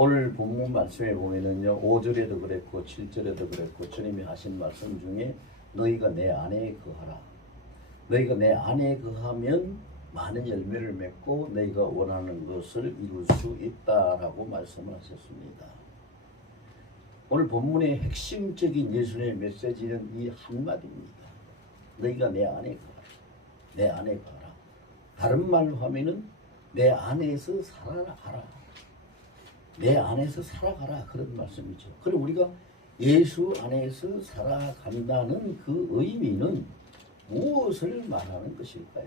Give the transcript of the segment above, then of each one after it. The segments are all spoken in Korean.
오늘 본문 말씀에 보면은요, 5절에도 그랬고 7절에도 그랬고 주님이 하신 말씀 중에 너희가 내 안에 거하라. 너희가 내 안에 거하면 많은 열매를 맺고 너희가 원하는 것을 이룰 수 있다라고 말씀을 하셨습니다. 오늘 본문의 핵심적인 예수님의 메시지는 이 한마디입니다. 너희가 내 안에 거하라. 내 안에 거하라. 다른 말로 하면은 내 안에서 살아가라. 내 안에서 살아가라. 그런 말씀이죠. 그리고 우리가 예수 안에서 살아간다는 그 의미는 무엇을 말하는 것일까요?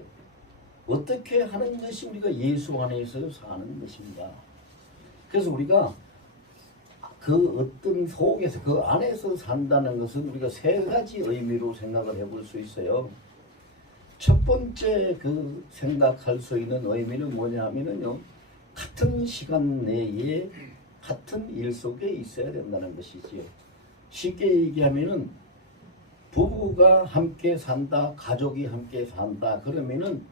어떻게 하는 것이 우리가 예수 안에서 사는 것인가? 그래서 우리가 그 어떤 속에서 그 안에서 산다는 것은 우리가 세 가지 의미로 생각을 해볼 수 있어요. 첫 번째 그 생각할 수 있는 의미는 뭐냐 하면요, 같은 시간 내에 같은 일 속에 있어야 된다는 것이지요. 쉽게 얘기하면은 부부가 함께 산다, 가족이 함께 산다 그러면은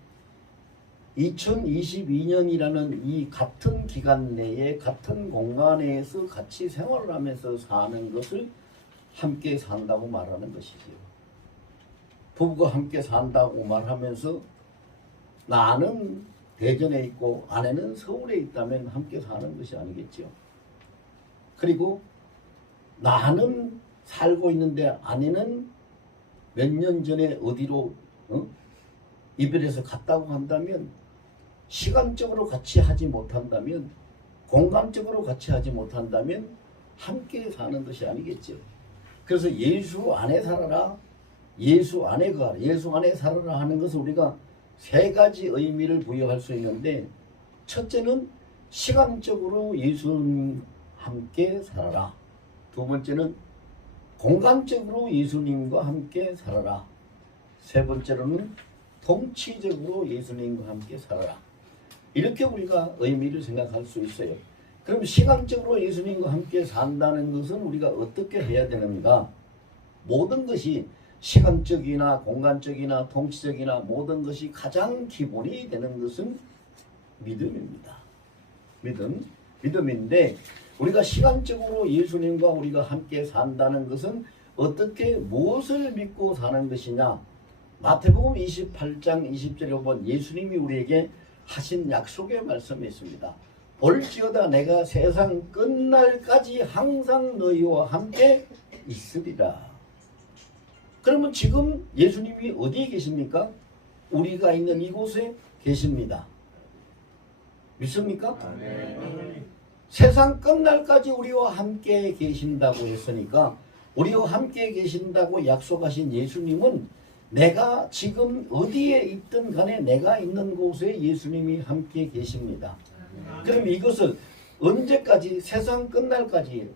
2022년이라는 이 같은 기간 내에 같은 공간에서 같이 생활을 하면서 사는 것을 함께 산다고 말하는 것이지요. 부부가 함께 산다고 말하면서 나는 대전에 있고 아내는 서울에 있다면 함께 사는 것이 아니겠죠. 그리고 나는 살고 있는데 아내는 몇 년 전에 어디로 이별해서 갔다고 한다면 시간적으로 같이 하지 못한다면 공간적으로 같이 하지 못한다면 함께 사는 것이 아니겠죠. 그래서 예수 안에 살아라, 예수 안에 거하라, 예수 안에 살아라 하는 것을 우리가 세 가지 의미를 부여할 수 있는데, 첫째는 시간적으로 예수님 함께 살아라. 두 번째는 공간적으로 예수님과 함께 살아라. 세 번째로는 통치적으로 예수님과 함께 살아라. 이렇게 우리가 의미를 생각할 수 있어요. 그럼 시간적으로 예수님과 함께 산다는 것은 우리가 어떻게 해야 되는가? 모든 것이 시간적이나 공간적이나 통치적이나 모든 것이 가장 기본이 되는 것은 믿음입니다. 믿음인데 우리가 시간적으로 예수님과 우리가 함께 산다는 것은 어떻게 무엇을 믿고 사는 것이냐? 마태복음 28장 20절에 보면 예수님이 우리에게 하신 약속의 말씀이 있습니다. 볼지어다 내가 세상 끝날까지 항상 너희와 함께 있으리라. 그러면 지금 예수님이 어디에 계십니까? 우리가 있는 이곳에 계십니다. 믿습니까? 네. 세상 끝날까지 우리와 함께 계신다고 했으니까 우리와 함께 계신다고 약속하신 예수님은 내가 지금 어디에 있든 간에 내가 있는 곳에 예수님이 함께 계십니다. 그럼 이것을 언제까지? 세상 끝날까지,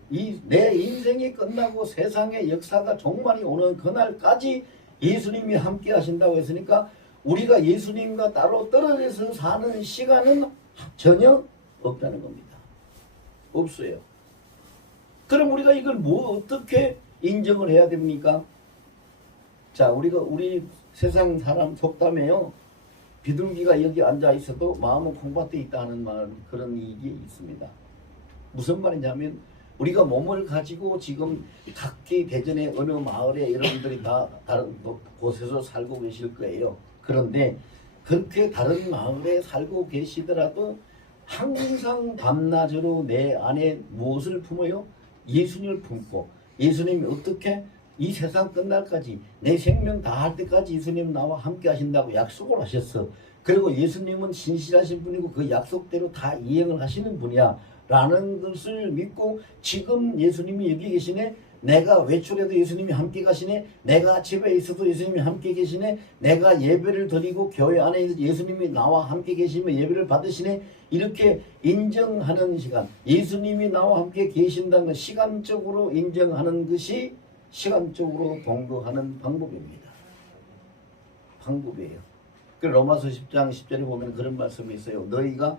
내 인생이 끝나고 세상의 역사가 종말이 오는 그날까지 예수님이 함께 하신다고 했으니까 우리가 예수님과 따로 떨어져서 사는 시간은 전혀 없다는 겁니다. 없어요. 그럼 우리가 이걸 어떻게 인정을 해야 됩니까? 자, 우리 세상 사람 속담에요, 비둘기가 여기 앉아 있어도 마음은 콩밭에 있다는 말, 그런 얘기 있습니다. 무슨 말이냐면 우리가 몸을 가지고 지금 각기 대전의 어느 마을에 여러분들이 다 다른 곳에서 살고 계실 거예요. 그런데 그렇게 다른 마을에 살고 계시더라도 항상 밤낮으로 내 안에 무엇을 품어요? 예수님을 품고, 예수님이 어떻게 이 세상 끝날까지 내 생명 다할 때까지 예수님 나와 함께 하신다고 약속을 하셨어. 그리고 예수님은 신실하신 분이고 그 약속대로 다 이행을 하시는 분이야 라는 것을 믿고, 지금 예수님이 여기 계시네, 내가 외출해도 예수님이 함께 가시네, 내가 집에 있어도 예수님이 함께 계시네, 내가 예배를 드리고 교회 안에 예수님이 나와 함께 계시며 예배를 받으시네, 이렇게 인정하는 시간, 예수님이 나와 함께 계신다는 것, 시간적으로 인정하는 것이 시간적으로 동거하는 방법입니다. 방법이에요. 그 로마서 10장 10절에 보면 그런 말씀이 있어요. 너희가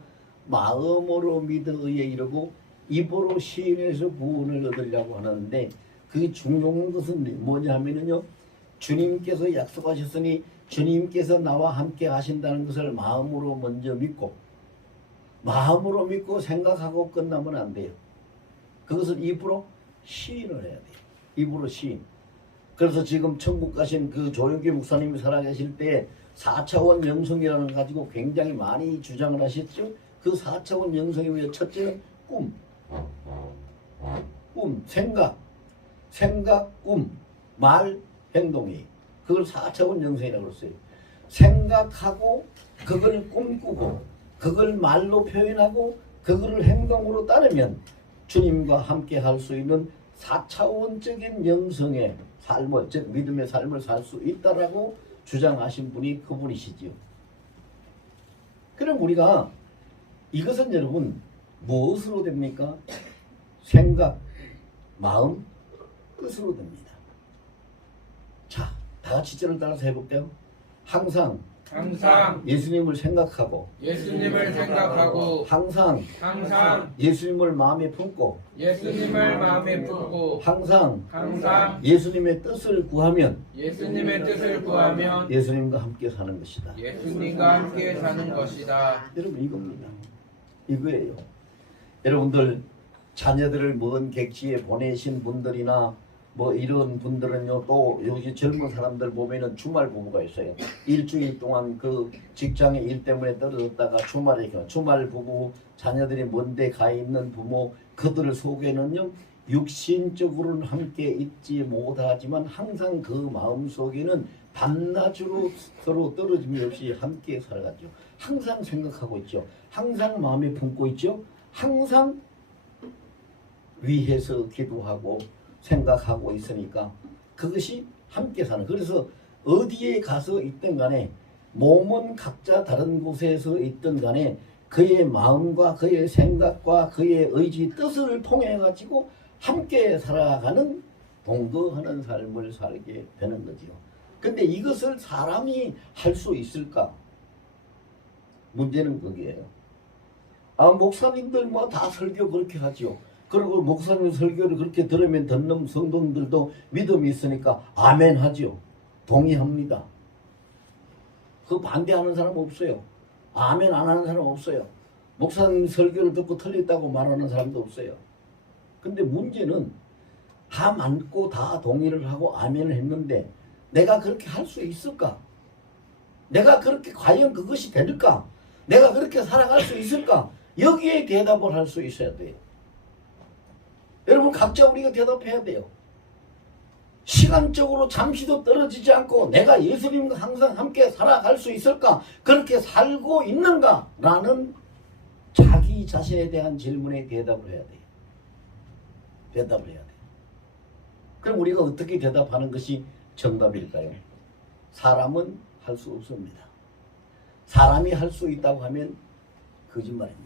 마음으로 믿어 의에 이르고 입으로 시인해서 구원을 얻으려고 하는데, 그게 중요한 것은 뭐냐 하면요, 주님께서 약속하셨으니 주님께서 나와 함께 하신다는 것을 마음으로 먼저 믿고, 마음으로 믿고 생각하고 끝나면 안 돼요. 그것을 입으로 시인을 해야 돼요. 입으로 시인. 그래서 지금 천국 가신 그 조용기 목사님이 살아계실 때 4차원 영성이라는 걸 가지고 굉장히 많이 주장을 하셨죠. 그 4차원 영성이 뭐예요? 첫째는 꿈, 생각, 꿈, 말, 행동이. 그걸 4차원 영성이라고 했어요. 생각하고 그걸 꿈꾸고 그걸 말로 표현하고 그걸 행동으로 따르면 주님과 함께 할 수 있는 4차원적인 영성의 삶을, 즉 믿음의 삶을 살 수 있다라고 주장하신 분이 그분이시지요. 그럼 우리가 이것은 여러분 무엇으로 됩니까? 생각, 마음, 뜻으로 됩니다. 자, 다 같이 저를 따라서 해볼게요. 항상 예수님을 생각하고 항상 예수님을 마음에 품고 항상 예수님의 뜻을 구하면 예수님과 함께 사는 것이다. 여러분 이겁니다. 이거예요. 여러분들 자녀들을 먼 객지에 보내신 분들이나 뭐 이런 분들은요, 또 여기 젊은 사람들 보면은 주말 부부가 있어요. 일주일 동안 그 직장의 일 때문에 떨어졌다가 주말 부부, 자녀들이 먼데 가 있는 부모, 그들 속에는요 육신적으로는 함께 있지 못하지만 항상 그 마음 속에는 밤낮으로 서로 떨어짐이 없이 함께 살아가죠. 항상 생각하고 있죠. 항상 마음에 품고 있죠. 항상 위해서 기도하고 생각하고 있으니까 그것이 함께 사는. 그래서 어디에 가서 있든 간에 몸은 각자 다른 곳에서 있든 간에 그의 마음과 그의 생각과 그의 의지 뜻을 통해 가지고 함께 살아가는 동거하는 삶을 살게 되는 거지요. 근데 이것을 사람이 할 수 있을까? 문제는 거기에요. 목사님들 뭐 다 설교 그렇게 하죠. 그리고 목사님 설교를 그렇게 들으면 듣는 성도들도 믿음이 있으니까 아멘 하죠. 동의합니다. 그 반대하는 사람 없어요. 아멘 안 하는 사람 없어요. 목사님 설교를 듣고 틀렸다고 말하는 사람도 없어요. 근데 문제는 다 맞고 다 동의를 하고 아멘을 했는데 내가 그렇게 할 수 있을까? 내가 그렇게 과연 그것이 될까? 내가 그렇게 살아갈 수 있을까? 여기에 대답을 할 수 있어야 돼요. 여러분 각자 우리가 대답해야 돼요. 시간적으로 잠시도 떨어지지 않고 내가 예수님과 항상 함께 살아갈 수 있을까? 그렇게 살고 있는가? 라는 자기 자신에 대한 질문에 대답을 해야 돼요. 대답을 해야 돼요. 그럼 우리가 어떻게 대답하는 것이 정답일까요? 사람은 할 수 없습니다. 사람이 할 수 있다고 하면 거짓말입니다.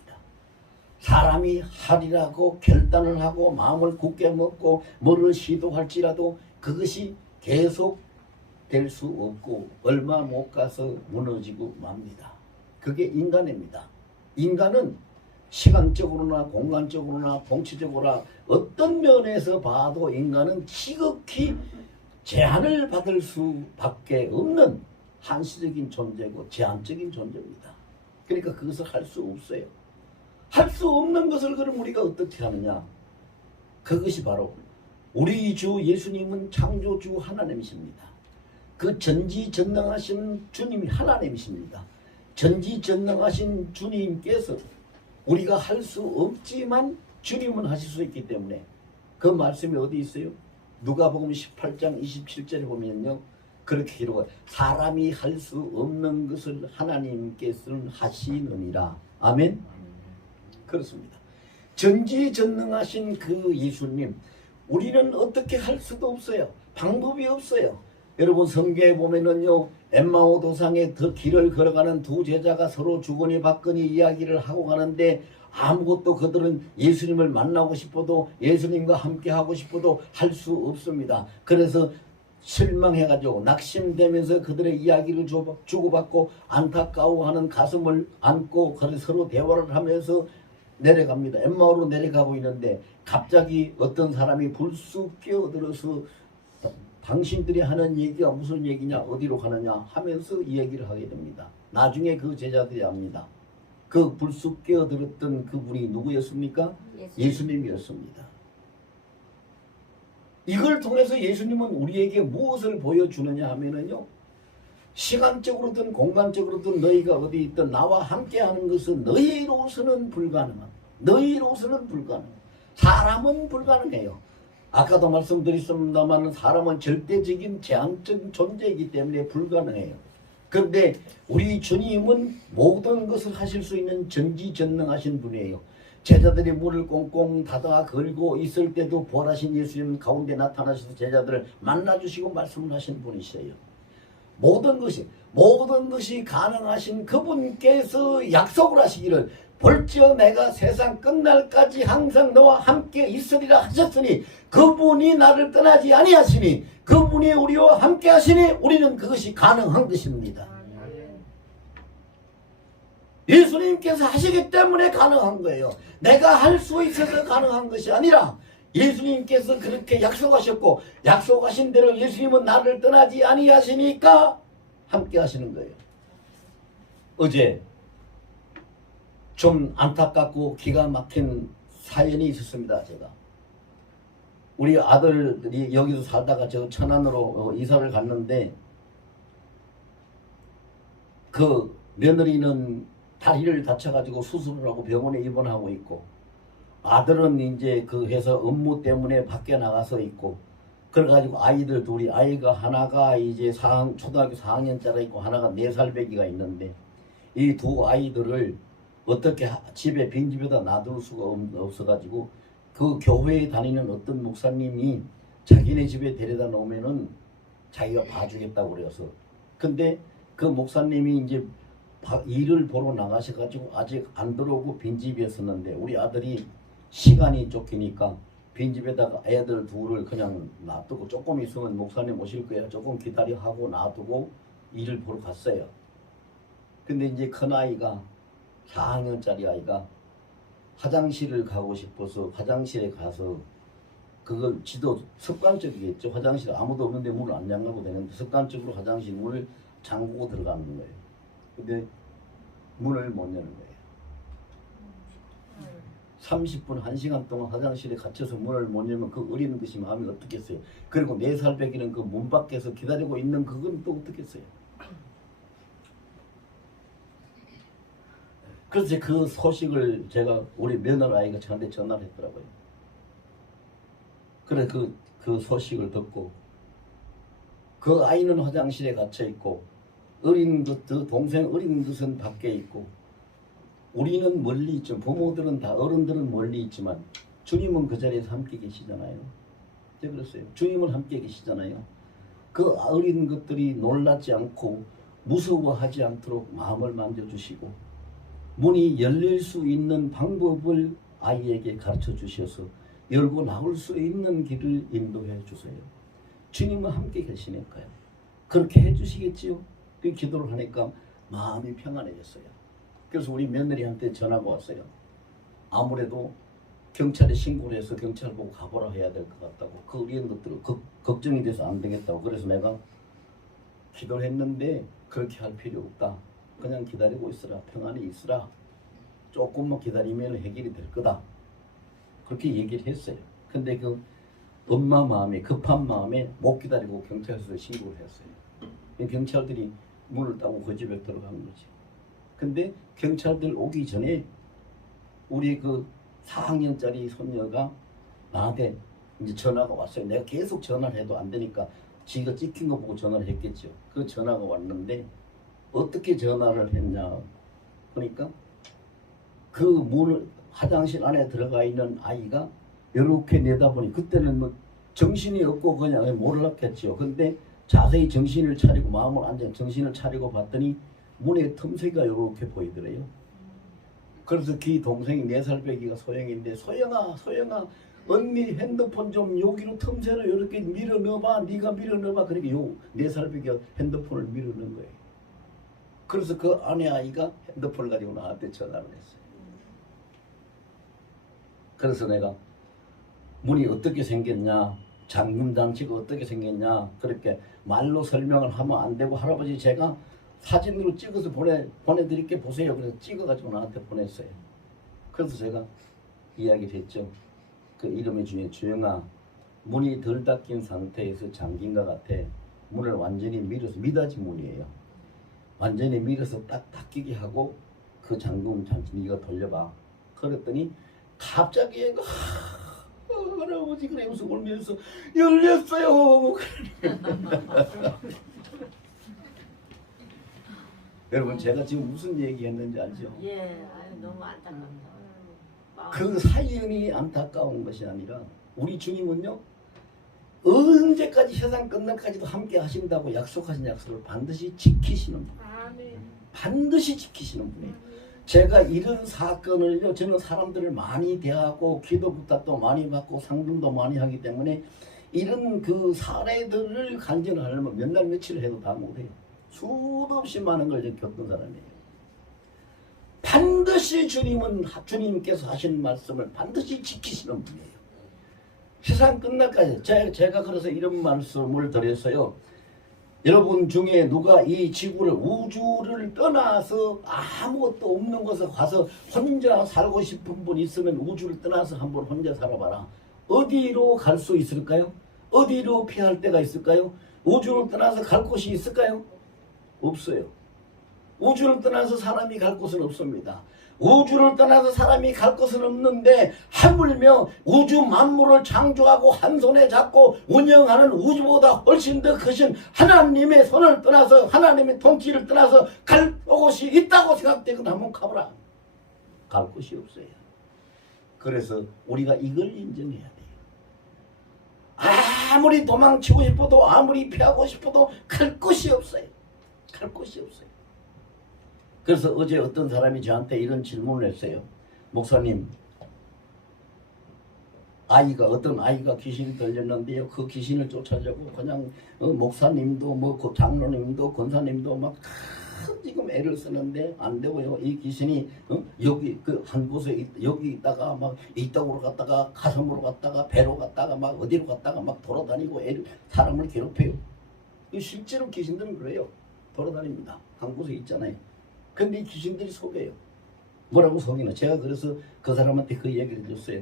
사람이 하리라고 결단을 하고 마음을 굳게 먹고 뭐를 시도할지라도 그것이 계속 될 수 없고 얼마 못 가서 무너지고 맙니다. 그게 인간입니다. 인간은 시간적으로나 공간적으로나 동치적으로나 어떤 면에서 봐도 인간은 지극히 제한을 받을 수밖에 없는 한시적인 존재고 제한적인 존재입니다. 그러니까 그것을 할 수 없어요. 할 수 없는 것을 그럼 우리가 어떻게 하느냐? 그것이 바로 우리 주 예수님은 창조주 하나님이십니다. 그 전지전능하신 주님이 하나님이십니다. 전지전능하신 주님께서 우리가 할 수 없지만 주님은 하실 수 있기 때문에 그 말씀이 어디 있어요? 누가복음 18장 27절에 보면요. 그렇게 기록해요. 사람이 할 수 없는 것을 하나님께서는 하시느니라. 아멘. 그렇습니다. 전지전능하신 그 예수님, 우리는 어떻게 할 수도 없어요. 방법이 없어요. 여러분 성경에 보면은요, 엠마오 도상에 더 길을 걸어가는 두 제자가 서로 주거니 받거니 이야기를 하고 가는데 아무것도 그들은 예수님을 만나고 싶어도 예수님과 함께 하고 싶어도 할 수 없습니다. 그래서 실망해가지고 낙심되면서 그들의 이야기를 주고받고 안타까워하는 가슴을 안고 서로 대화를 하면서 내려갑니다. 엠마오로 내려가고 있는데 갑자기 어떤 사람이 불쑥 끼어들어서 당신들이 하는 얘기가 무슨 얘기냐, 어디로 가느냐 하면서 이야기를 하게 됩니다. 나중에 그 제자들이 압니다. 그 불쑥 끼어들었던 그분이 누구였습니까? 예수님이었습니다. 이걸 통해서 예수님은 우리에게 무엇을 보여주느냐 하면은요, 시간적으로든 공간적으로든 너희가 어디 있든 나와 함께하는 것은 너희로서는 불가능한, 너희로서는 불가능. 사람은 불가능해요. 아까도 말씀드렸습니다만 사람은 절대적인 제한적인 존재이기 때문에 불가능해요. 그런데 우리 주님은 모든 것을 하실 수 있는 전지전능하신 분이에요. 제자들이 문을 꽁꽁 닫아 걸고 있을 때도 부활하신 예수님 가운데 나타나셔서 제자들을 만나주시고 말씀을 하신 분이시에요. 모든 것이 가능하신 그분께서 약속을 하시기를 볼지어 내가 세상 끝날까지 항상 너와 함께 있으리라 하셨으니 그분이 나를 떠나지 아니하시니 그분이 우리와 함께 하시니 우리는 그것이 가능한 것입니다. 예수님께서 하시기 때문에 가능한 거예요. 내가 할 수 있어서 가능한 것이 아니라 예수님께서 그렇게 약속하셨고 약속하신 대로 예수님은 나를 떠나지 아니하시니까 함께 하시는 거예요. 어제 좀 안타깝고 기가 막힌 사연이 있었습니다. 제가 우리 아들이 여기서 살다가 저 천안으로 이사를 갔는데 그 며느리는 다리를 다쳐가지고 수술을 하고 병원에 입원하고 있고 아들은 이제 그 회사 업무 때문에 밖에 나가서 있고 그래가지고 아이들 둘이 아이가 하나가 이제 초등학교 4학년짜리 있고 하나가 4살 배기가 있는데 이 두 아이들을 어떻게 집에 빈집에다 놔둘 수가 없어가지고 그 교회에 다니는 어떤 목사님이 자기네 집에 데려다 놓으면은 자기가 봐주겠다고 그래서 근데 그 목사님이 이제 일을 보러 나가셔가지고 아직 안 들어오고 빈집이었었는데 우리 아들이 시간이 쫓기니까 빈집에다가 애들 둘을 그냥 놔두고 조금 있으면 목사님 오실 거야 조금 기다려 하고 놔두고 일을 보러 갔어요. 근데 이제 큰아이가 4학년짜리 아이가 화장실을 가고 싶어서 화장실에 가서 그걸 지도 습관적이겠죠. 화장실 아무도 없는데 문을 안 잠가고 되는데 습관적으로 화장실 문을 잠그고 들어가는 거예요. 근데 문을 못 여는 거예요. 30분, 1시간 동안 화장실에 갇혀서 문을 못 열면 그 어린 것이 마음이 어떻겠어요. 그리고 4살 배기는 그 문 밖에서 기다리고 있는 그건 또 어떻겠어요. 그래서 그 소식을 제가 우리 며느라이가 저한테 전화를 했더라고요. 그래 그 소식을 듣고 그 아이는 화장실에 갇혀 있고 어린 것도 동생 어린 것은 밖에 있고 우리는 멀리 있죠. 부모들은 다 어른들은 멀리 있지만 주님은 그 자리에서 함께 계시잖아요. 네, 그랬어요. 주님은 함께 계시잖아요. 그 어린 것들이 놀라지 않고 무서워하지 않도록 마음을 만져주시고 문이 열릴 수 있는 방법을 아이에게 가르쳐 주셔서 열고 나올 수 있는 길을 인도해 주세요. 주님은 함께 계시니까요. 그렇게 해주시겠지요. 그 기도를 하니까 마음이 평안해졌어요. 그래서 우리 며느리한테 전화가 왔어요. 아무래도 경찰에 신고를 해서 경찰 보고 가보라 해야 될 것 같다고. 그 어린 것들은 걱정이 돼서 안 되겠다고. 그래서 내가 기도를 했는데 그렇게 할 필요 없다. 그냥 기다리고 있으라. 평안히 있으라. 조금만 기다리면 해결이 될 거다. 그렇게 얘기를 했어요. 근데 그 엄마 마음에 급한 마음에 못 기다리고 경찰서에 신고를 했어요. 경찰들이 문을 따고 그 집에 들어간 거지. 근데 경찰들 오기 전에 우리 그 4학년짜리 손녀가 나한테 이제 전화가 왔어요. 내가 계속 전화를 해도 안 되니까 지가 찍힌 거 보고 전화를 했겠죠. 그 전화가 왔는데 어떻게 전화를 했냐 그러니까 그 문을 화장실 안에 들어가 있는 아이가 이렇게 내다보니 그때는 뭐 정신이 없고 그냥 몰랐겠죠. 근데 자세히 정신을 차리고 마음을 안정 정신을 차리고 봤더니 문의 틈새가 이렇게 보이더래요. 그래서 그 동생이 4살 배기가 소영인데 소영아 언니 핸드폰 좀 여기로 틈새로 이렇게 밀어 넣어봐. 네가 밀어 넣어봐. 그러니까 요 4살 배기가 핸드폰을 밀어 넣은 거예요. 그래서 그 아내 아이가 핸드폰을 가지고 나한테 전화를 했어요. 그래서 내가 문이 어떻게 생겼냐, 잠금 장치가 어떻게 생겼냐 그렇게 말로 설명을 하면 안 되고 할아버지 제가 사진으로 찍어서 보내드릴게 보세요. 그래서 찍어가지고 나한테 보냈어요. 그래서 제가 이야기를 했죠. 그 이름이 중에 주영아 문이 덜 닫힌 상태에서 잠긴 것 같아. 문을 완전히 밀어서, 미닫이 문이에요. 완전히 밀어서 딱 닫히게 하고 그 잠금 장치 네가 돌려봐. 그랬더니 갑자기 얘가 할아버지 그러면서 울면서 열렸어요. 여러분 제가 지금 무슨 얘기했는지 알죠? 예, 아유, 너무 안타깝다. 그 사연이 안타까운 것이 아니라 우리 주님은요 언제까지 세상 끝날까지도 함께 하신다고 약속하신 약속을 반드시 지키시는 분. 반드시 지키시는 분이에요. 제가 이런 사건을요 저는 사람들을 많이 대하고 기도 부탁도 많이 받고 상담도 많이 하기 때문에 이런 그 사례들을 간증하려면 몇 날 며칠 해도 다 못해요. 수도 없이 많은 걸 겪은 사람이에요. 반드시 주님께서 하신 말씀을 반드시 지키시는 분이에요. 세상 끝날까지 제가 그래서 이런 말씀을 드렸어요. 여러분 중에 누가 이 지구를 우주를 떠나서 아무것도 없는 곳에 가서 혼자 살고 싶은 분 있으면 우주를 떠나서 한번 혼자 살아봐라. 어디로 갈 수 있을까요? 어디로 피할 데가 있을까요? 우주를 떠나서 갈 곳이 있을까요? 없어요. 우주를 떠나서 사람이 갈 곳은 없습니다. 우주를 떠나서 사람이 갈 곳은 없는데 하물며 우주 만물을 창조하고 한 손에 잡고 운영하는 우주보다 훨씬 더 크신 하나님의 손을 떠나서 하나님의 통치를 떠나서 갈 곳이 있다고 생각되거든 한번 가보라. 갈 곳이 없어요. 그래서 우리가 이걸 인정해야 돼요. 아무리 도망치고 싶어도 아무리 피하고 싶어도 갈 곳이 없어요. 갈 곳이 없어요. 그래서 어제 어떤 사람이 저한테 이런 질문을 했어요. 목사님, 어떤 아이가 귀신이 들렸는데요. 그 귀신을 쫓아주고 그냥 목사님도 뭐 장로님도 권사님도 막 지금 애를 쓰는데 안 되고요. 이 귀신이 여기 그 한 곳에 여기 있다가 막 이쪽으로 갔다가 가슴으로 갔다가 배로 갔다가 막 어디로 갔다가 막 돌아다니고 사람을 괴롭혀요. 실제로 귀신들은 그래요. 돌아다닙니다. 한 곳에 있잖아요. 근데 이 귀신들이 속여요. 뭐라고 속이나? 제가 그래서 그 사람한테 그 얘기를 해줬어요.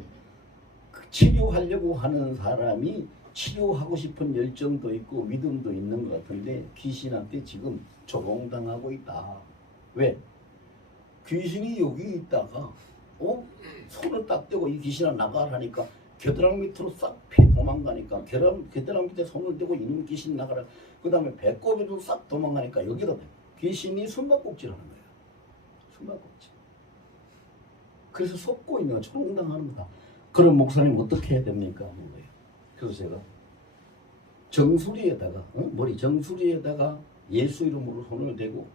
치료하려고 하는 사람이 치료하고 싶은 열정도 있고 믿음도 있는 것 같은데 귀신한테 지금 조롱당하고 있다. 왜? 귀신이 여기 있다가 손을 딱 대고 이 귀신아 나가라니까 겨드랑이 밑으로 싹 도망가니까 겨드랑이 밑에 손을 대고 이놈 귀신 나가라. 그 다음에 배꼽에도 싹 도망가니까 여기다 귀신이 숨바꼭질 하는 거예요. 숨바꼭질. 그래서 속고 있는 거 조롱당하는 거다. 그럼 목사님 어떻게 해야 됩니까? 하는 거예요. 그래서 제가 정수리에다가 머리 정수리에다가 예수 이름으로 손을 대고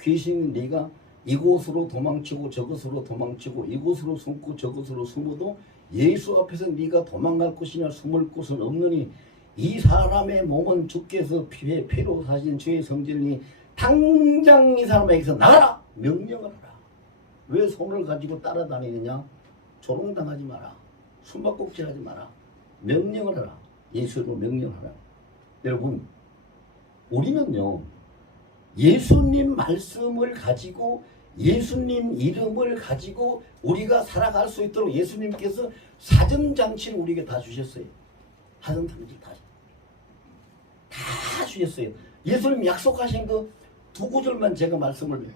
귀신이 네가 이곳으로 도망치고 저곳으로 도망치고 이곳으로 숨고 저곳으로 숨어도 예수 앞에서 네가 도망갈 곳이나 숨을 곳은 없느니 이 사람의 몸은 주께서 피로 사신 주의 성질이니 당장 이 사람에게서 나가라! 명령을 하라. 왜 손을 가지고 따라다니느냐? 조롱당하지 마라. 숨바꼭질하지 마라. 명령을 하라. 예수로 명령하라. 여러분, 우리는요 예수님 말씀을 가지고 예수님 이름을 가지고 우리가 살아갈 수 있도록 예수님께서 사전장치를 우리에게 다 주셨어요. 사전장치 다 주셨어요. 예수님 약속하신 그 두 구절만 제가 말씀을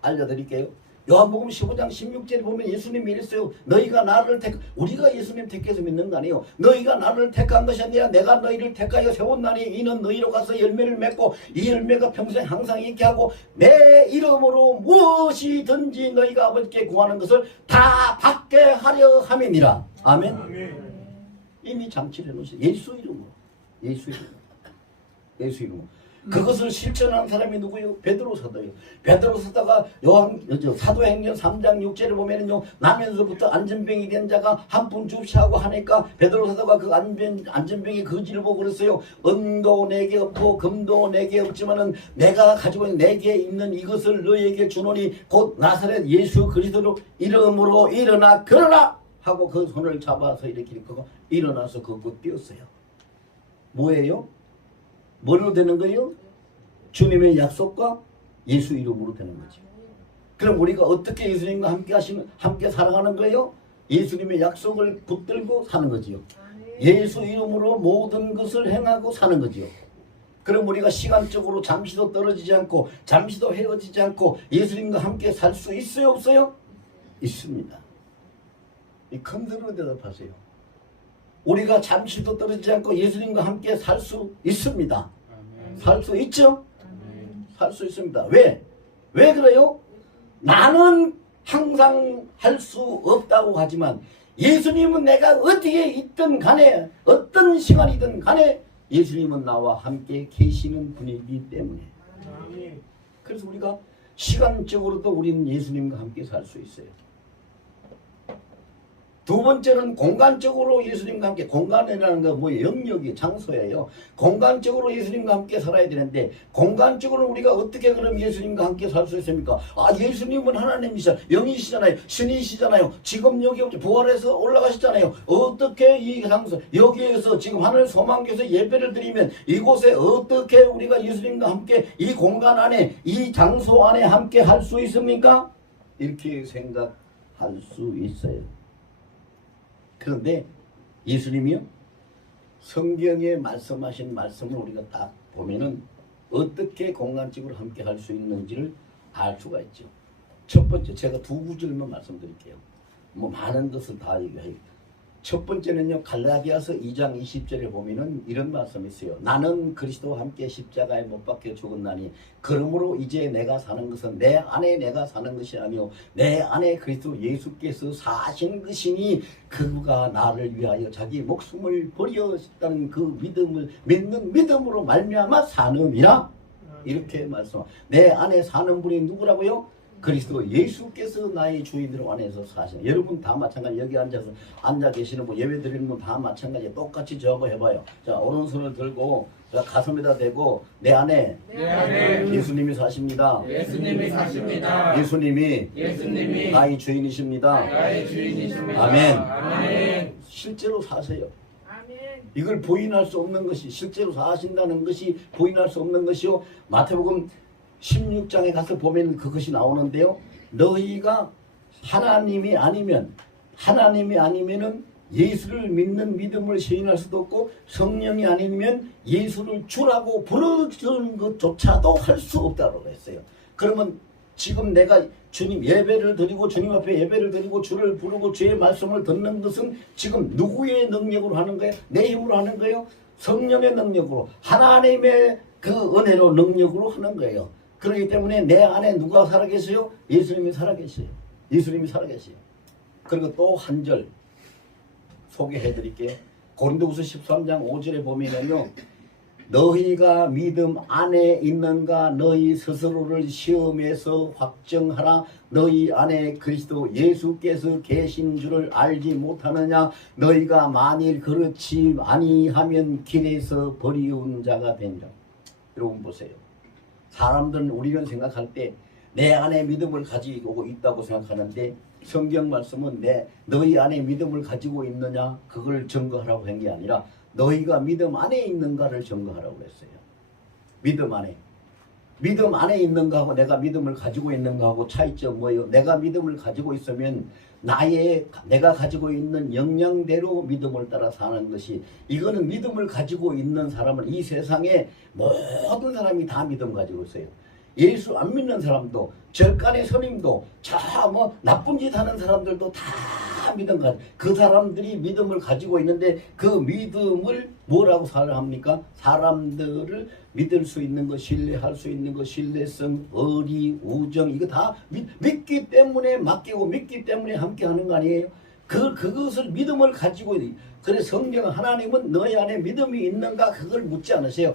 알려드릴게요. 요한복음 15장 16절에 보면 예수님이 이랬어요. 너희가 나를 우리가 예수님 택해서 믿는 거 아니에요. 너희가 나를 택한 것이 아니라 내가 너희를 택하여 세웠나니 이는 너희로 가서 열매를 맺고 이 열매가 평생 항상 있게 하고 내 이름으로 무엇이든지 너희가 아버지께 구하는 것을 다 받게 하려 함이니라. 아멘. 이미 장치를 해놓으세요. 예수 이름으로. 예수 이름으로. 예수 이름으로. 그것을 실천한 사람이 누구예요? 베드로 사도예요. 베드로 사도가 사도행전 3장 6절에 보면은요 나면서부터 안전병이 된 자가 한 분 줍시하고 하니까 베드로 사도가 그 안전병이 거지를 보고 그랬어요. 은도 내게 없고 금도 내게 없지만은 내가 가지고 있는 내게 있는 이것을 너에게 주노니 곧 나사렛 예수 그리스도 이름으로 일어나 걸어라 하고 그 손을 잡아서 이렇게 하고 일어나서 걷고 뛰었어요. 뭐예요? 뭐로 되는 거예요? 주님의 약속과 예수 이름으로 되는 거죠. 그럼 우리가 어떻게 예수님과 함께 살아가는 거예요? 예수님의 약속을 붙들고 사는 거지요. 예수 이름으로 모든 것을 행하고 사는 거지요. 그럼 우리가 시간적으로 잠시도 떨어지지 않고 잠시도 헤어지지 않고 예수님과 함께 살 수 있어요, 없어요? 있습니다. 이 큰 들으로 대답하세요. 우리가 잠시도 떨어지지 않고 예수님과 함께 살 수 있습니다. 살 수 있죠? 살 수 있습니다. 왜? 왜 그래요? 나는 항상 할 수 없다고 하지만 예수님은 내가 어디에 있든 간에 어떤 시간이든 간에 예수님은 나와 함께 계시는 분이기 때문에 그래서 우리가 시간적으로도 우리는 예수님과 함께 살 수 있어요. 두 번째는 공간적으로 예수님과 함께, 공간이라는 건 뭐 영역이 장소예요. 공간적으로 예수님과 함께 살아야 되는데 공간적으로 우리가 어떻게 그럼 예수님과 함께 살 수 있습니까? 아, 예수님은 하나님이시잖아요. 영이시잖아요. 신이시잖아요. 지금 여기 부활해서 올라가시잖아요. 어떻게 이 장소 여기에서 지금 하늘 소망교에서 예배를 드리면 이곳에 어떻게 우리가 예수님과 함께 이 공간 안에 이 장소 안에 함께 할 수 있습니까? 이렇게 생각할 수 있어요. 그런데 예수님이요 성경에 말씀하신 말씀을 우리가 딱 보면은 어떻게 공간적으로 함께 할 수 있는지를 알 수가 있죠. 첫 번째 제가 두 구절만 말씀드릴게요. 뭐 많은 것을 다 얘기해요. 첫 번째는요 갈라디아서 2장 20절에 보면은 이런 말씀이 있어요. 나는 그리스도와 함께 십자가에 못 박혀 죽었나니 그러므로 이제 내가 사는 것은 내 안에 내가 사는 것이 아니요 내 안에 그리스도 예수께서 사신 것이니 그가 나를 위하여 자기 목숨을 버리셨다는 그 믿음을 믿는 믿음으로 말미암아 사는이라 이렇게 말씀. 내 안에 사는 분이 누구라고요? 그리스도 예수께서 나의 주인으로 안에서 사시는 여러분 다 마찬가지. 여기 앉아 계시는 분 예배 드리는 분 다 마찬가지. 똑같이 저하고 해봐요. 자 오른손을 들고 가슴에다 대고 내 안에 예수님이 사십니다. 예수님이 사십니다. 예수님이 나의 주인이십니다. 나의 주인이십니다. 아멘. 아멘. 실제로 사세요. 아멘. 이걸 부인할 수 없는 것이 실제로 사신다는 것이 부인할 수 없는 것이요. 마태복음 16장에 가서 보면 그것이 나오는데요. 너희가 하나님이 아니면은 예수를 믿는 믿음을 시인할 수도 없고 성령이 아니면 예수를 주라고 부르는 것조차도 할 수 없다고 했어요. 그러면 지금 내가 주님 예배를 드리고 주님 앞에 예배를 드리고 주를 부르고 주의 말씀을 듣는 것은 지금 누구의 능력으로 하는 거예요? 내 힘으로 하는 거예요? 성령의 능력으로 하나님의 그 은혜로 능력으로 하는 거예요. 그렇기 때문에 내 안에 누가 살아계세요? 예수님이 살아계세요. 예수님이 살아계세요. 그리고 또 한 절 소개해 드릴게요. 고린도후서 13장 5절에 보면은요. 너희가 믿음 안에 있는가 너희 스스로를 시험해서 확정하라. 너희 안에 그리스도 예수께서 계신 줄을 알지 못하느냐. 너희가 만일 그렇지 아니하면 길에서 버리운 자가 되니라. 여러분 보세요. 사람들은 우리는 생각할 때 내 안에 믿음을 가지고 있다고 생각하는데 성경 말씀은 너희 안에 믿음을 가지고 있느냐 그걸 증거하라고 한 게 아니라 너희가 믿음 안에 있는가를 증거하라고 했어요. 믿음 안에 있는가 하고 내가 믿음을 가지고 있는가 하고 차이점 뭐예요? 내가 믿음을 가지고 있으면 내가 가지고 있는 역량대로 믿음을 따라 사는 것이 이거는 믿음을 가지고 있는 사람은 이 세상에 모든 사람이 다 믿음 가지고 있어요. 예수 안 믿는 사람도 절간의 스님도 나쁜 짓 하는 사람들도 다 믿음 가지고 그 사람들이 믿음을 가지고 있는데 그 믿음을 뭐라고 합니까? 사람들을 믿을 수 있는 것, 신뢰할 수 있는 것, 신뢰성, 의리, 우정 이거 다 믿기 때문에 맡기고 믿기 때문에 함께 하는 거 아니에요? 그것을 믿음을 가지고 그래서 성경은 하나님은 너희 안에 믿음이 있는가 그걸 묻지 않으세요.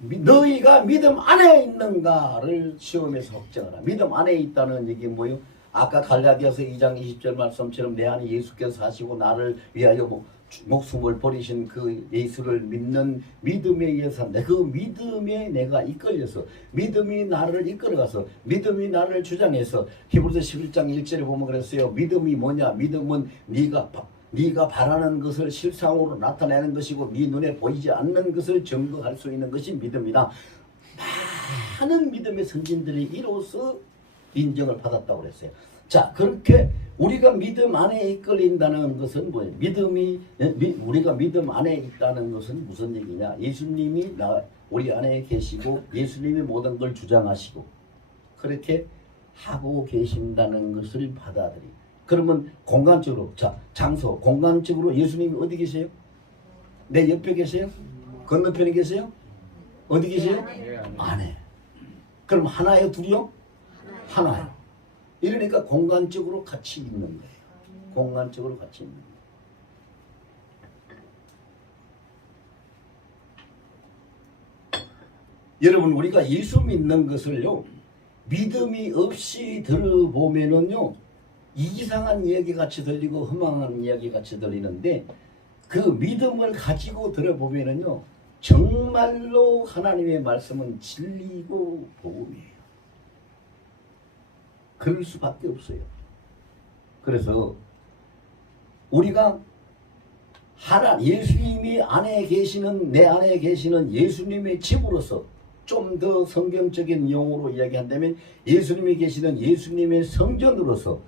너희가 믿음 안에 있는가를 시험해서 확정하라. 믿음 안에 있다는 얘기 뭐예요? 아까 갈라디아서 2장 20절 말씀처럼 내 안에 예수께서 사시고 나를 위하여 목숨을 버리신 그 예수를 믿는 믿음에 의해서 그 믿음에 내가 이끌려서 믿음이 나를 이끌어가서 믿음이 나를 주장해서 히브리서 11장 1절에 보면 그랬어요. 믿음이 뭐냐? 믿음은 네가 바라는 것을 실상으로 나타내는 것이고 네 눈에 보이지 않는 것을 증거할 수 있는 것이 믿음이다. 많은 믿음의 선진들이 이로써 인정을 받았다고 그랬어요. 자, 그렇게 우리가 믿음 안에 이끌린다는 것은 뭐예요? 우리가 믿음 안에 있다는 것은 무슨 얘기냐? 예수님이 우리 안에 계시고 예수님이 모든 걸 주장하시고 그렇게 하고 계신다는 것을 받아들이. 그러면 공간적으로, 자, 장소, 공간적으로 예수님이 어디 계세요? 내 옆에 계세요? 건너편에 계세요? 어디 계세요? 안에. 그럼 하나예요, 둘이요? 하나예요. 이러니까 공간적으로 같이 있는 거예요. 공간적으로 같이 있는 거예요. 여러분, 우리가 예수 믿는 것을요, 믿음이 없이 들어보면은요, 이상한 이야기 같이 들리고 허망한 이야기 같이 들리는데, 그 믿음을 가지고 들어보면은요, 정말로 하나님의 말씀은 진리고 복음이에요. 그럴 수밖에 없어요. 그래서 우리가 예수님이 안에 계시는, 내 안에 계시는 예수님의 집으로서 좀 더 성경적인 용어로 이야기한다면 예수님이 계시는 예수님의 성전으로서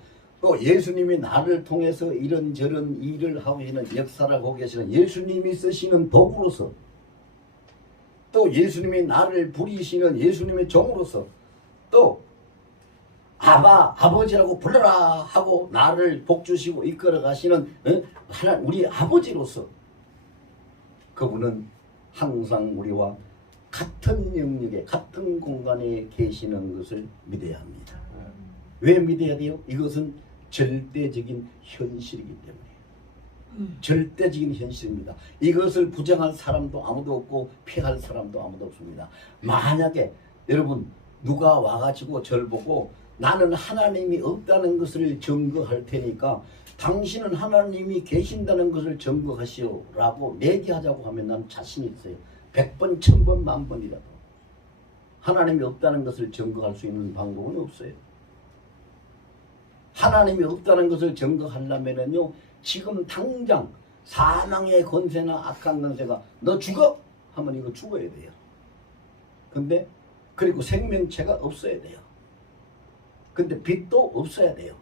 또 예수님이 나를 통해서 이런저런 일을 하고 계시는 역사를 하고 계시는 예수님이 쓰시는 도구로서 또 예수님이 나를 부리시는 예수님의 종으로서 또 아버지라고 불러라 하고 나를 복주시고 이끌어 가시는 우리 아버지로서 그분은 항상 우리와 같은 영역에 같은 공간에 계시는 것을 믿어야 합니다. 왜 믿어야 돼요? 이것은 절대적인 현실이기 때문에. 절대적인 현실입니다. 이것을 부정할 사람도 아무도 없고 피할 사람도 아무도 없습니다. 만약에 여러분 누가 와가지고 절 보고 나는 하나님이 없다는 것을 증거할 테니까 당신은 하나님이 계신다는 것을 증거하시오 라고 내기하자고 하면 난 자신 있어요. 100번, 1000번, 10,000번이라도 하나님이 없다는 것을 증거할 수 있는 방법은 없어요. 하나님이 없다는 것을 증거하려면요 지금 당장 사망의 권세나 악한 권세가 너 죽어? 하면 이거 죽어야 돼요. 근데 그리고 생명체가 없어야 돼요. 근데 빛도 없어야 돼요.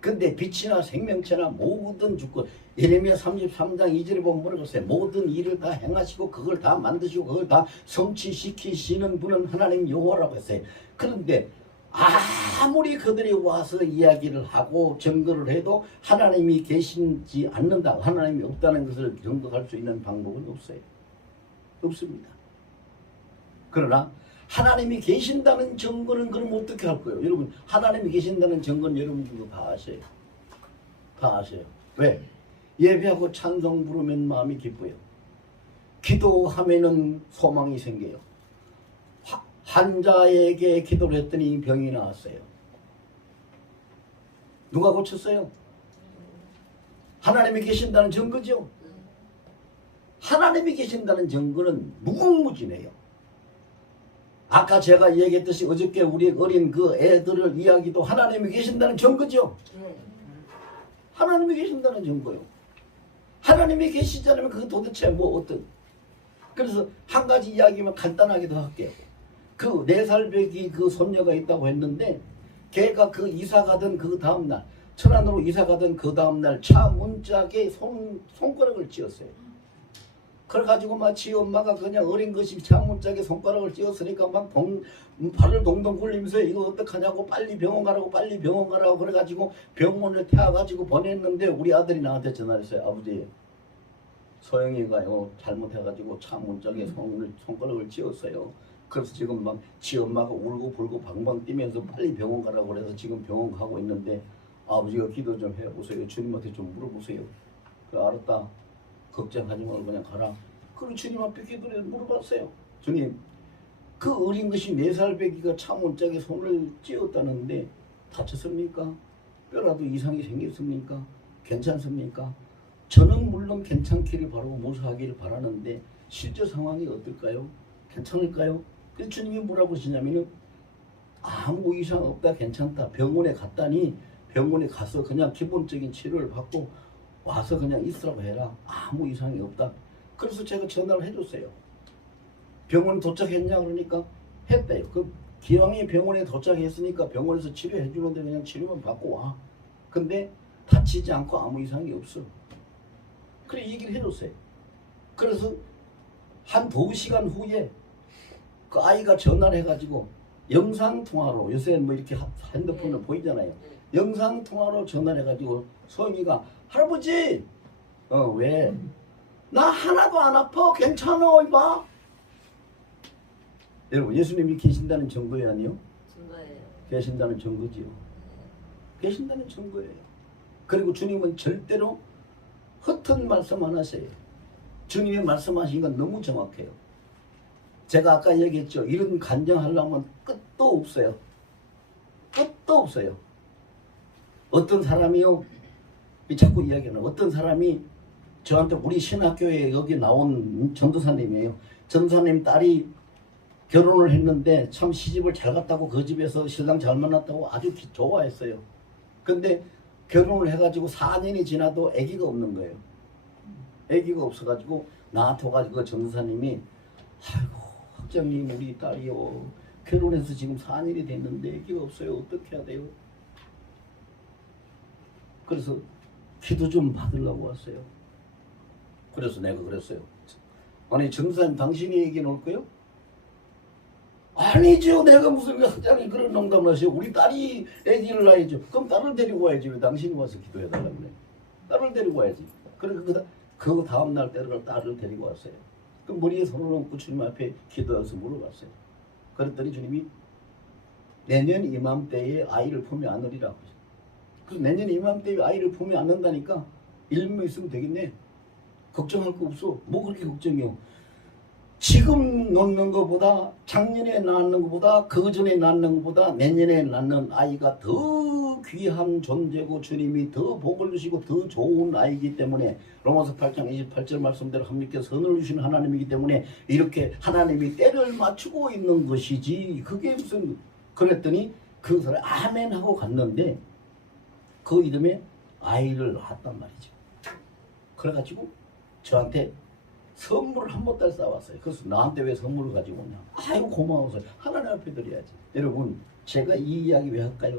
근데 빛이나 생명체나 모든 주권 예레미야 33장 2절에 보면 뭐라고 했어요? 모든 일을 다 행하시고 그걸 다 만드시고 그걸 다 성취시키시는 분은 하나님 여호와라고 했어요. 그런데 아무리 그들이 와서 이야기를 하고 증거를 해도 하나님이 계신지 않는다, 하나님이 없다는 것을 증거할 수 있는 방법은 없어요. 없습니다. 그러나 하나님이 계신다는 증거는 그럼 어떻게 할 거예요? 여러분 하나님이 계신다는 증거는 여러분들도 다 아세요. 다 아세요. 왜? 예배하고 찬송 부르면 마음이 기뻐요. 기도하면은 소망이 생겨요. 환자에게 기도를 했더니 병이 나았어요. 누가 고쳤어요? 하나님이 계신다는 증거죠. 하나님이 계신다는 증거는 무궁무진해요. 아까 제가 얘기했듯이 어저께 우리 어린 그 애들을 이야기도 하나님이 계신다는 증거죠. 하나님이 계신다는 증거요. 하나님이 계시지 않으면 그게 도대체 뭐 어떤. 그래서 한 가지 이야기만 간단하게 더 할게요. 그 4살배기 그 손녀가 있다고 했는데 걔가 그 이사 가던 그 다음날 천안으로 이사 가던 그 다음날 차 문짝에 손가락을 찧었어요. 그래가지고 막 지 엄마가 그냥 어린 것이 차 문짝에 손가락을 찧었으니까 막 발을 동동 굴리면서 이거 어떡하냐고 빨리 병원 가라고 빨리 병원 가라고 그래가지고 병원을 태워가지고 보냈는데 우리 아들이 나한테 전화했어요. 아버지 소영이가요 잘못해가지고 차 문짝에 손가락을 찧었어요. 그래서 지금 막 지 엄마가 울고 불고 방방 뛰면서 빨리 병원 가라고 그래서 지금 병원 가고 있는데 아버지가 기도 좀 해보세요. 주님한테 좀 물어보세요. 그래 알았다. 걱정하지 말고 그냥 가라. 그리고 주님 앞에 기도를 물어봤어요. 주님 그 어린 것이 4살배기가 차 문짝에 손을 찧었다는데 다쳤습니까? 뼈라도 이상이 생겼습니까? 괜찮습니까? 저는 물론 괜찮기를 바라고 무사하기를 바라는데 실제 상황이 어떨까요? 괜찮을까요? 그래서 주님이 뭐라고 하시냐면은 아무 이상 없다 괜찮다. 병원에 갔다니 병원에 가서 그냥 기본적인 치료를 받고 와서 그냥 있으라고 해라. 아무 이상이 없다. 그래서 제가 전화를 해줬어요. 병원 도착했냐 그러니까 했대요. 기왕이 병원에 도착했으니까 병원에서 치료해 주는데 그냥 치료만 받고 와. 근데 다치지 않고 아무 이상이 없어. 그래 얘기를 해줬어요. 그래서 한 2시간 후에 그 아이가 전화를 해가지고 영상통화로, 요새 뭐 이렇게 핸드폰을 네. 보이잖아요. 영상통화로 전화를 해가지고 소영이가 할아버지 왜? 나 하나도 안 아파. 괜찮아 이봐. 여러분 예수님이 계신다는 증거예요 아니요? 증거예요. 계신다는 증거지요. 계신다는 증거예요. 그리고 주님은 절대로 허튼 말씀 안 하세요. 주님의 말씀하신 건 너무 정확해요. 제가 아까 얘기했죠. 이런 간증하려면 끝도 없어요. 끝도 없어요. 어떤 사람이요, 자꾸 이야기하는 어떤 사람이 저한테 우리 신학교에 여기 나온 전도사님이에요. 전도사님 딸이 결혼을 했는데 참 시집을 잘 갔다고 그 집에서 신랑 잘 만났다고 아주 좋아했어요. 근데 결혼을 해가지고 4년이 지나도 아기가 없는 거예요. 아기가 없어가지고 나한테 와가지고 그 전도사님이 아이고 학장님 우리 딸이요 결혼해서 지금 4년이 됐는데 아기가 없어요. 어떻게 해야 돼요? 그래서 기도 좀 받으려고 왔어요. 그래서 내가 그랬어요. 아니 전도사님 당신이 얘기 놓을 거요? 아니죠. 내가 무슨 학장이 그런 농담을 하세요. 우리 딸이 아기를 낳아야죠. 그럼 딸을 데리고 와야지. 왜 당신이 와서 기도해달라고 그래. 딸을 데리고 와야지. 그러니까 그 다음날 딸을 데리고 왔어요. 그 머리에 손을 얹고 주님 앞에 기도해서 물어봤어요. 그랬더니 주님이 내년 이맘때에 아이를 품에 안으리라고 하셨어요. 그래서 내년 이맘때에 아이를 품에 안는다니까 1명 있으면 되겠네. 걱정할 거 없어. 뭐 그렇게 걱정해요. 지금 놓는 것보다 작년에 낳는 것보다 그 전에 낳는 것보다 내년에 낳는 아이가 더 귀한 존재고 주님이 더 복을 주시고 더 좋은 아이기 때문에 로마서 8장 28절 말씀대로 하나님께 선을 주시는 하나님이기 때문에 이렇게 하나님이 때를 맞추고 있는 것이지 그게 무슨. 그랬더니 그 사람이 아멘 하고 갔는데 그 이름에 아이를 낳았단 말이죠. 그래가지고 저한테 선물을 한 보따리 싸왔어요. 그래서 나한테 왜 선물을 가지고 오냐. 아유 고마워서 하나님 앞에 드려야지. 여러분 제가 이 이야기 왜 할까요?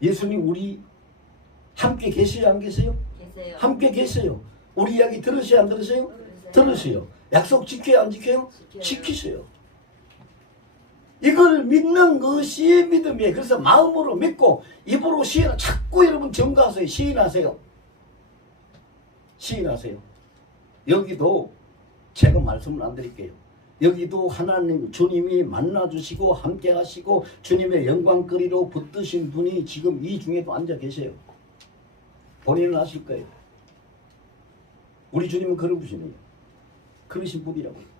예수님 우리 함께 계세요 안 계세요? 계세요. 함께 계세요. 우리 이야기 들으세요 안 들으세요? 들으세요. 약속 지켜요 안 지켜요? 지켜요. 지키세요. 이걸 믿는 것이 믿음이에요. 그래서 마음으로 믿고 입으로 시인, 자꾸 여러분 증거하세요. 시인하세요. 시인하세요. 여기도 제가 말씀을 안 드릴게요. 여기도 하나님 주님이 만나주시고 함께 하시고 주님의 영광거리로 붙드신 분이 지금 이 중에도 앉아 계세요. 본인은 아실 거예요. 우리 주님은 그런 분이에요. 그러신 분이라고요.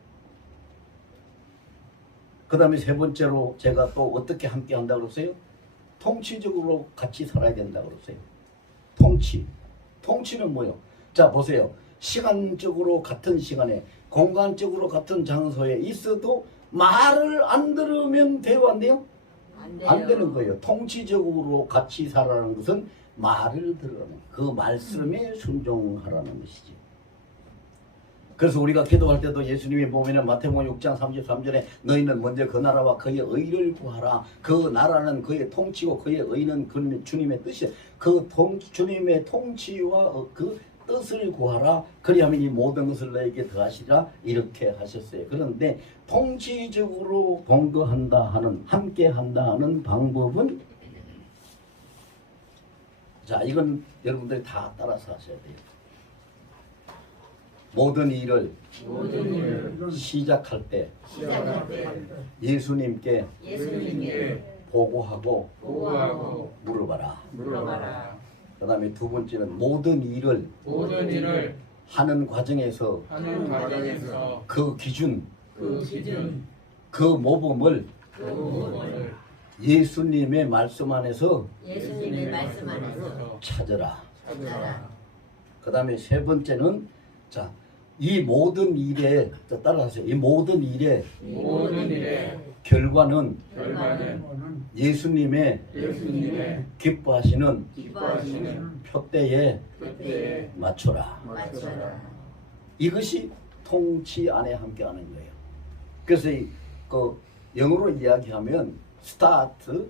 그 다음에 세 번째로 제가 또 어떻게 함께 한다고 그랬어요? 통치적으로 같이 살아야 된다고 그랬어요. 통치는 뭐예요? 자 보세요. 시간적으로 같은 시간에 공간적으로 같은 장소에 있어도 말을 안 들으면 돼요 안 돼요? 안 되는 거예요. 통치적으로 같이 살아라는 것은 말을 들으라는 그 말씀에 순종하라는 것이지. 그래서 우리가 기도할 때도 예수님이 보면은 마태복음 6장 33절에 너희는 먼저 그 나라와 그의 의를 구하라. 그 나라는 그의 통치고 그의 의는 그 주님의 뜻이에요. 주님의 통치와 그 뜻을 구하라. 그리하면 이 모든 것을 너에게 더하시라. 이렇게 하셨어요. 그런데 통치적으로 동거한다 하는 함께 한다 하는 방법은 자 이건 여러분들이 다 따라서 하셔야 돼요. 모든 일을 시작할 때 예수님께 보고하고 물어봐라. 그 다음에 두 번째는 모든 일을 하는 과정에서 그 기준, 그 모범을 예수님의 말씀 안에서 찾아라. 그 다음에 세 번째는 자, 이 모든 일에 따라하세요. 이 모든 일의 결과는 예수님의 기뻐하시는 표대에 맞춰라. 이것이 통치 안에 함께하는 거예요. 그래서 그 영어로 이야기하면 스타트,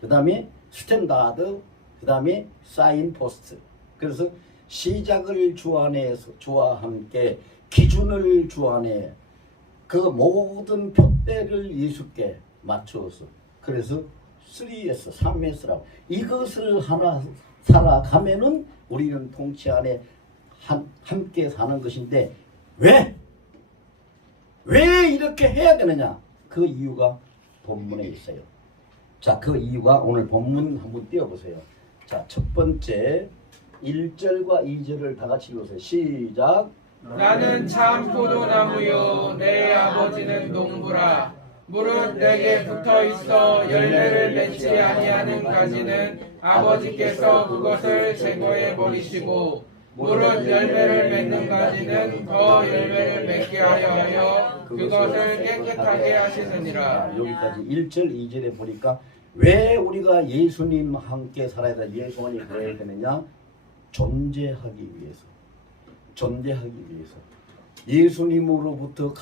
그 다음에 스탠다드, 그 다음에 사인 포스트. 그래서 시작을 주 안에서 주와 함께 기준을 주 안에 그 모든 표대를 예수께 맞추어서 그래서 3S, 3S라고 이것을 하나 살아가면은 우리는 통치 안에 함께 사는 것인데 왜 이렇게 해야 되느냐? 그 이유가 본문에 있어요. 자, 그 이유가 오늘 본문 한번 띄워보세요. 자, 첫 번째 1절과 2절을 다 같이 읽으세요. 시작. 나는 참 포도나무요 내 아버지는 농부라. 무릇 내게 붙어 있어 열매를 맺지 아니하는 가지는 아버지께서 그것을 제거해 버리시고 무릇 열매를 맺는 가지는 더 열매를 맺게 하여 그것을 깨끗하게 하시느니라. 여기까지 1절 2절에 보니까 왜 우리가 예수님 함께 살아야 돼? 예수 안에 들어야 되느냐? 존재하기 위해서. 존재하기 위해서. 예수님으로부터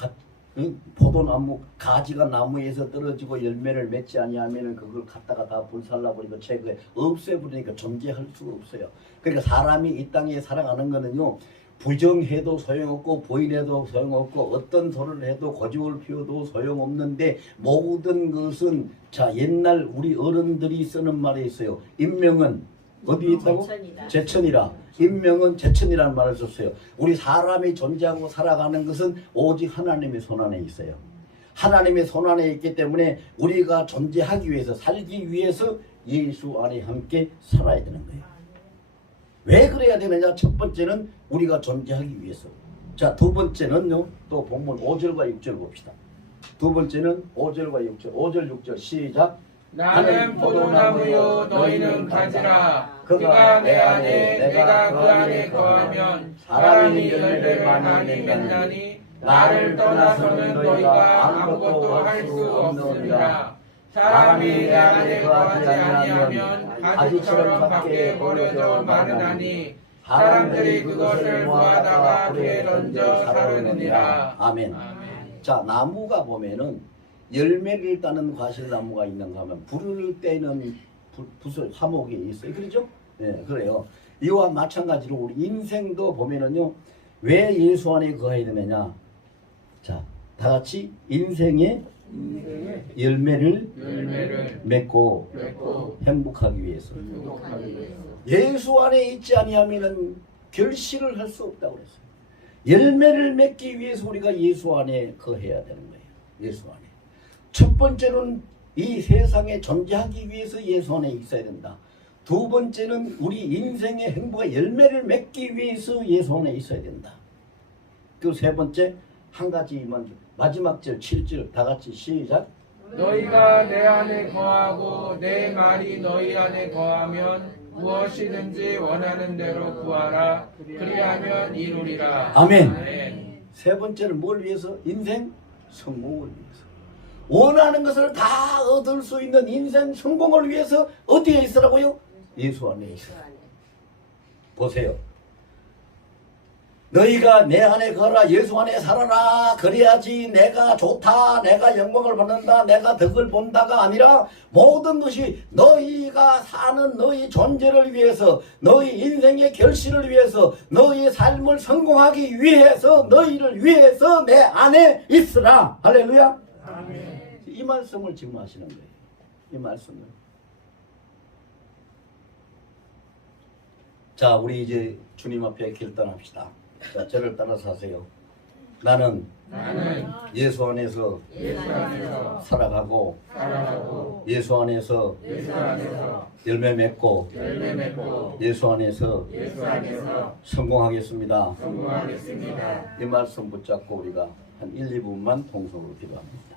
포도나무 가지가 나무에서 떨어지고 열매를 맺지 아니하면은 그걸 갖다가 다 불살라버리고 채그에 없애버리니까 존재할 수가 없어요. 그러니까 사람이 이 땅에 살아가는 거는요, 부정해도 소용없고 부인해도 소용없고 어떤 소리를 해도 고집을 피워도 소용없는데 모든 것은 자 옛날 우리 어른들이 쓰는 말이 있어요. 인명은 어디에 있다고? 제천이라. 인명은 제천이라는 말을 썼어요. 우리 사람이 존재하고 살아가는 것은 오직 하나님의 손안에 있어요. 하나님의 손안에 있기 때문에 우리가 존재하기 위해서 살기 위해서 예수 안에 함께 살아야 되는 거예요. 왜 그래야 되느냐? 첫 번째는 우리가 존재하기 위해서. 자, 두 번째는요. 또 본문 5절과 6절 봅시다. 두 번째는 5절과 6절. 5절 6절 시작. 나는 포도나무요 너희는 가지라. 그가 내 안에 내가 그 안에 거하면 사람이 열매를 많이 맺나니 나를 떠나서는 너희가 아무것도 할 수 없느니라. 사람이 내 안에 거하지 아니하면 가지처럼 밖에 버려져 마르나니 사람들이 그것을 모아다가 불에 던져 사르느니라. 아멘. 자, 나무가 보면은 열매를 따는 과실나무가 있는가 하면 불을 떼는 붓을 화목이 있어요. 그렇죠? 네, 그래요. 이와 마찬가지로 우리 인생도 보면은요, 왜 예수 안에 거해야 되느냐? 자, 다 같이 인생의 열매를 맺고 행복하기 위해서. 예수 안에 있지 아니하면은 결실을 할 수 없다고 그랬어요. 열매를 맺기 위해서 우리가 예수 안에 거해야 되는 거예요. 예수 안에. 첫 번째는 이 세상에 존재하기 위해서 예수 안에 있어야 된다. 두 번째는 우리 인생의 행복의 열매를 맺기 위해서 예수 안에 있어야 된다. 그 세 번째 한 가지만 마지막 절 7절 다 같이 시작. 너희가 내 안에 거하고 내 말이 너희 안에 거하면 무엇이든지 원하는 대로 구하라. 그리하면 이루리라. 아멘. 세 번째는 뭘 위해서? 인생 성공을 위해서. 원하는 것을 다 얻을 수 있는 인생 성공을 위해서 어디에 있으라고요? 예수 안에 있어. 보세요. 너희가 내 안에 거라 예수 안에 살아라. 그래야지 내가 좋다, 내가 영광을 받는다, 내가 덕을 본다가 아니라 모든 것이 너희가 사는 너희 존재를 위해서, 너희 인생의 결실을 위해서, 너희의 삶을 성공하기 위해서, 너희를 위해서 내 안에 있으라. 할렐루야. 아멘. 이 말씀을 지금 하시는 거예요. 이 말씀을. 자, 우리 이제 주님 앞에 결단합시다. 자, 저를 따라서 하세요. 나는 예수 안에서 살아가고 예수 안에서 열매 맺고 예수 안에서 성공하겠습니다. 이 말씀 붙잡고 우리가 한 1, 2분만 통성으로 기도합니다.